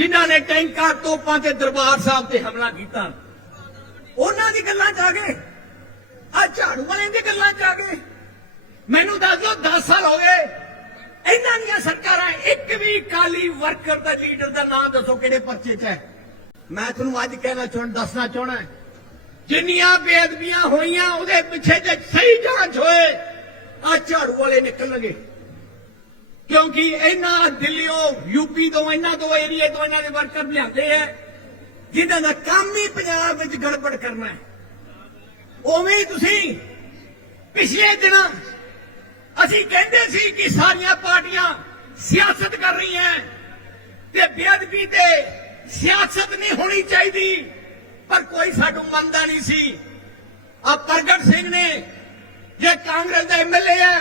ਜਿਨ੍ਹਾਂ ਨੇ ਟੈਂਕਾਂ ਤੋਪਾਂ ਤੇ ਦਰਬਾਰ ਸਾਹਿਬ ਤੇ ਹਮਲਾ ਕੀਤਾ। ਉਹਨਾਂ ਦੀ ਗੱਲਾਂ 'ਚ ਆ ਗਏ। ਆ ਝਾੜੂ ਵਾਲਿਆਂ ਦੀ ਗੱਲਾਂ 'ਚ ਆ ਗਏ। ਮੈਨੂੰ ਦੱਸ ਦਿਓ 10 ਸਾਲ ਹੋ ਗਏ। ਇਹਨਾਂ ਦੀਆਂ ਸਰਕਾਰਾਂ ਇੱਕ ਵੀ ਕਾਲੀ ਵਰਕਰ ਦਾ, ਲੀਡਰ ਦਾ ਨਾਮ ਦੱਸੋ ਕਿਹੜੇ ਪਰਚੇ 'ਚ ਹੈ। ਮੈਂ ਤੁਹਾਨੂੰ ਅੱਜ ਕਹਿਣਾ ਚਾਹੁੰਦਾ ਦੱਸਣਾ ਚਾਹਣਾ ਜਿੰਨੀਆਂ ਬੇਅਦਬੀਆਂ ਹੋਈਆਂ, ਉਹਦੇ ਪਿੱਛੇ ਜੇ ਸਹੀ ਜਾਂਚ ਹੋਏ ਆ ਝਾੜੂ ਵਾਲੇ ਨਿਕਲਣਗੇ। ਕਿਉਂਕਿ ਇਹਨਾਂ ਦਿੱਲੀੋਂ, ਯੂਪੀ ਤੋਂ, ਇਹਨਾਂ ਦੋ ਏਰੀਏ ਤੋਂ ਇਹਨਾਂ ਦੇ ਵਰਕਰ ਲਿਆਂਦੇ ਐ ਜਿਨ੍ਹਾਂ ਦਾ ਕੰਮ ਹੀ ਪੰਜਾਬ ਵਿੱਚ ਗੜਬੜ ਕਰਨਾ ਹੈ। ਉਵੇਂ ਤੁਸੀਂ ਪਿਛਲੇ ਦਿਨਾਂ ਅਸੀਂ ਕਹਿੰਦੇ ਸੀ ਕਿ ਸਾਰੀਆਂ ਪਾਰਟੀਆਂ ਸਿਆਸਤ ਕਰ ਰਹੀਆਂ ਤੇ ਬੇਅਦਬੀ ਤੇ ਸਿਆਸਤ ਨਹੀਂ ਹੋਣੀ ਚਾਹੀਦੀ, ਪਰ ਕੋਈ ਸਾਡੂ ਮੰਨਦਾ ਨਹੀਂ ਸੀ। ਆ ਪ੍ਰਗਟ ਸਿੰਘ ਨੇ ਜੇ ਕਾਂਗਰਸ ਦਾ ਐਮਐਲਏ ਹੈ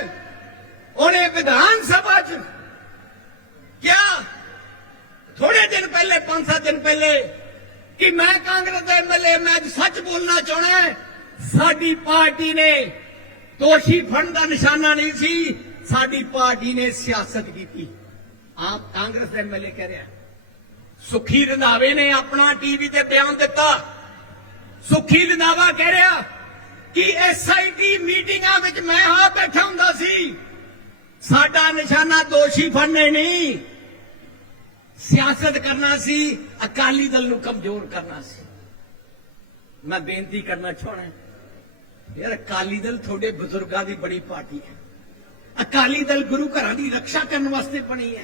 ਉਹਨੇ ਵਿਧਾਨ ਸਭਾ 'ਚ ਕਿਹਾ ਥੋੜੇ ਦਿਨ ਪਹਿਲੇ 5-7 ਦਿਨ ਪਹਿਲੇ ਕਿ ਮੈਂ ਕਾਂਗਰਸ ਦਾ ਐਮਐਲਏ ਮੈਂ ਅੱਜ ਸੱਚ ਬੋਲਣਾ ਚਾਹਣਾ ਸਾਡੀ ਪਾਰਟੀ ਨੇ ਦੋਸ਼ੀ ਫੜਨ ਦਾ ਨਿਸ਼ਾਨਾ ਨਹੀਂ ਸੀ, ਸਾਡੀ ਪਾਰਟੀ ਨੇ ਸਿਆਸਤ ਕੀਤੀ। ਆਪ ਕਾਂਗਰਸ ਦੇ ਐਮਐਲਏ ਕਹਿ ਰਿਹਾ ਸੁਖੀ ਰੰਧਾਵੇ ਨੇ ਆਪਣਾ ਟੀਵੀ ਤੇ ਬਿਆਨ ਦਿੱਤਾ। ਸੁਖੀ ਰੰਧਾਵਾ ਕਹਿ ਰਿਹਾ ਕਿ ਐਸਆਈਟੀ ਮੀਟਿੰਗਾਂ ਵਿੱਚ ਮੈਂ ਆ ਬੈਠਾ ਹੁੰਦਾ ਸੀ, ਸਾਡਾ ਨਿਸ਼ਾਨਾ ਦੋਸ਼ੀ ਫੜਨੇ ਨਹੀਂ ਸਿਆਸਤ ਕਰਨਾ ਸੀ, ਅਕਾਲੀ ਦਲ ਨੂੰ ਕਮਜ਼ੋਰ ਕਰਨਾ ਸੀ। ਮੈਂ ਬੇਨਤੀ ਕਰਨਾ ਚਾਹਣਾ ਯਾਰ ਅਕਾਲੀ ਦਲ ਤੁਹਾਡੇ ਬਜ਼ੁਰਗਾਂ ਦੀ ਬੜੀ ਪਾਰਟੀ ਹੈ। ਅਕਾਲੀ ਦਲ ਗੁਰੂ ਘਰਾਂ ਦੀ ਰੱਖਿਆ ਕਰਨ ਵਾਸਤੇ ਬਣੀ ਹੈ।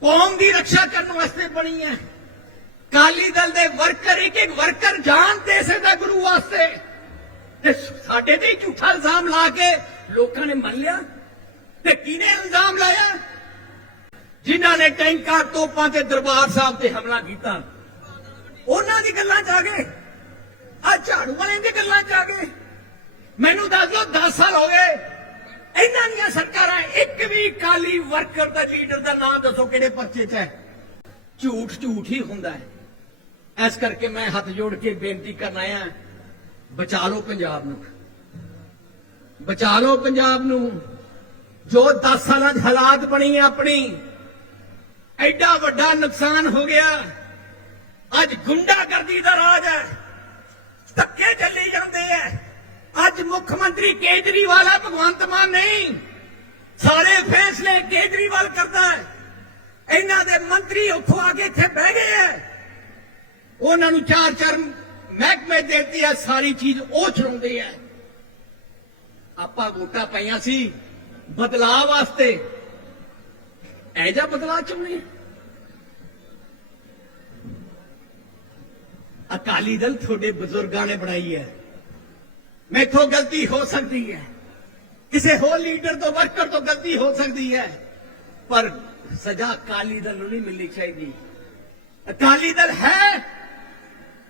ਕੌਮ ਦੀ ਰੱਖਿਆ ਕਰਨ ਵਾਸਤੇ ਬਣੀ ਹੈ। ਅਕਾਲੀ ਦਲ ਦੇ ਵਰਕਰ, ਇੱਕ ਇੱਕ ਵਰਕਰ ਜਾਨ ਦੇ ਸਕਦਾ ਗੁਰੂ ਵਾਸਤੇ। ਤੇ ਸਾਡੇ ਤੇ ਝੂਠਾ ਇਲਜ਼ਾਮ ਲਾ ਕੇ ਲੋਕਾਂ ਨੇ ਮੰਨ ਲਿਆ। ਤੇ ਕਿਹਨੇ ਇਲਜ਼ਾਮ ਲਾਇਆ? ਜਿਨ੍ਹਾਂ ਨੇ ਟੈਂਕਾਂ ਤੋਪਾਂ ਤੇ ਦਰਬਾਰ ਸਾਹਿਬ ਤੇ ਹਮਲਾ ਕੀਤਾ। ਉਹਨਾਂ ਦੀ ਗੱਲਾਂ 'ਚ ਆ ਗਏ। ਆ ਝਾੜੂ ਵਾਲਿਆਂ ਦੀ ਗੱਲਾਂ 'ਚ ਆ ਗਏ। ਮੈਨੂੰ ਦੱਸ ਦਿਓ 10 ਸਾਲ ਹੋ ਗਏ। ਇਹਨਾਂ ਦੀਆਂ ਸਰਕਾਰਾਂ ਇੱਕ ਵੀ ਕਾਲੀ ਵਰਕਰ ਦਾ, ਲੀਡਰ ਦਾ ਨਾਮ ਦੱਸੋ ਕਿਹੜੇ ਪਰਚੇ 'ਚ ਹੈ? ਝੂਠ ਝੂਠ ਹੀ ਹੁੰਦਾ ਹੈ। ਇਸ ਕਰਕੇ ਮੈਂ ਹੱਥ ਜੋੜ ਕੇ ਬੇਨਤੀ ਕਰਨ ਆਇਆ ਬਚਾ ਲਓ ਪੰਜਾਬ ਨੂੰ। ਬਚਾ ਲਓ ਪੰਜਾਬ ਨੂੰ। ਜੋ 10 ਸਾਲਾਂ 'ਚ ਹਾਲਾਤ ਬਣੀ ਆਪਣੀ ਐਡਾ ਵੱਡਾ ਨੁਕਸਾਨ ਹੋ ਗਿਆ। ਅੱਜ ਗੁੰਡਾਗਰਦੀ ਦਾ ਰਾਜ ਹੈ। ਧੱਕੇ ਚੱਲੀ ਜਾਂਦੇ ਐ ਅੱਜ ਮੁੱਖ ਮੰਤਰੀ ਕੇਜਰੀਵਾਲ ਹੈ ਭਗਵੰਤ ਮਾਨ ਨਹੀਂ। ਸਾਰੇ ਫੈਸਲੇ ਕੇਜਰੀਵਾਲ ਕਰਦਾ ਹੈ। ਇਹਨਾਂ ਦੇ ਮੰਤਰੀ ਉੱਥੋਂ ਆ ਕੇ ਇੱਥੇ ਬਹਿ ਗਏ ਐ ਉਹਨਾਂ ਨੂੰ ਚਾਰ ਚਾਰ ਮਹਿਕਮੇ ਦੇਤੀ ਐ ਸਾਰੀ ਚੀਜ਼ ਉਹ ਚਲਾਉਂਦੇ ਐ ਆਪਾਂ ਵੋਟਾਂ ਪਾਈਆਂ ਸੀ। ਬਦਲਾਅ ਵਾਸਤੇ ਐ ਜਾ ਬਦਲਾਅ ਚਾਹੁੰਦੇ ਅਕਾਲੀ ਦਲ ਤੁਹਾਡੇ ਬਜ਼ੁਰਗਾਂ ਨੇ ਬਣਾਈ ਹੈ। ਮੈਥੋਂ ਗਲਤੀ ਹੋ ਸਕਦੀ ਹੈ। ਕਿਸੇ ਹੋਰ ਲੀਡਰ ਤੋਂ, ਵਰਕਰ ਤੋਂ ਗਲਤੀ ਹੋ ਸਕਦੀ ਹੈ। ਪਰ ਸਜ਼ਾ ਅਕਾਲੀ ਦਲ ਨੂੰ ਨਹੀਂ ਮਿਲਣੀ ਚਾਹੀਦੀ। ਅਕਾਲੀ ਦਲ ਹੈ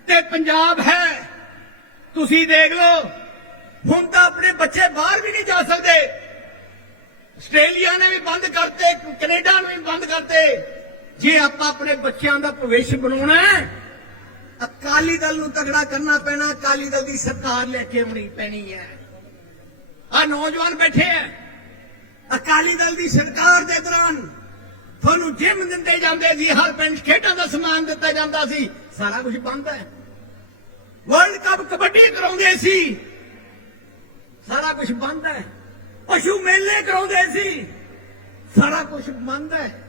ਤੇ ਪੰਜਾਬ ਹੈ। ਤੁਸੀਂ ਦੇਖ ਲਓ, ਹੁਣ ਤਾਂ ਆਪਣੇ ਬੱਚੇ ਬਾਹਰ ਵੀ ਨਹੀਂ ਜਾ ਸਕਦੇ। ਆਸਟ੍ਰੇਲੀਆ ਨੇ ਵੀ ਬੰਦ ਕਰਤੇ, ਕੈਨੇਡਾ ਨੇ ਵੀ ਬੰਦ ਕਰਤੇ। ਜੇ ਆਪਾਂ ਆਪਣੇ ਬੱਚਿਆਂ ਦਾ ਭਵਿੱਖ ਬਣਾਉਣਾ ਹੈ, ਅਕਾਲੀ ਦਲ ਨੂੰ ਤਗੜਾ ਕਰਨਾ ਪੈਣਾ, ਅਕਾਲੀ ਦਲ ਦੀ ਸਰਕਾਰ ਲੈ ਕੇ ਆਉਣੀ ਪੈਣੀ ਹੈ। ਆ ਨੌਜਵਾਨ ਬੈਠੇ ਆ ਅਕਾਲੀ ਦਲ ਦੀ ਸਰਕਾਰ ਦੇ ਦੌਰਾਨ ਤੁਹਾਨੂੰ ਜਿਮ ਦਿੰਦੇ ਜਾਂਦੇ ਸੀ, ਹਰ ਪਿੰਡ 'ਚ ਖੇਡਾਂ ਦਾ ਸਮਾਨ ਦਿੱਤਾ ਜਾਂਦਾ ਸੀ, ਸਾਰਾ ਕੁਝ ਬੰਦ ਹੈ। ਵਰਲਡ ਕੱਪ ਕਬੱਡੀ ਕਰਾਉਂਦੇ ਸੀ, ਸਾਰਾ ਕੁਝ ਬੰਦ ਹੈ। ਪਸ਼ੂ ਮੇਲੇ ਕਰਾਉਂਦੇ ਸੀ। ਸਾਰਾ ਕੁਝ ਬੰਦ ਹੈ।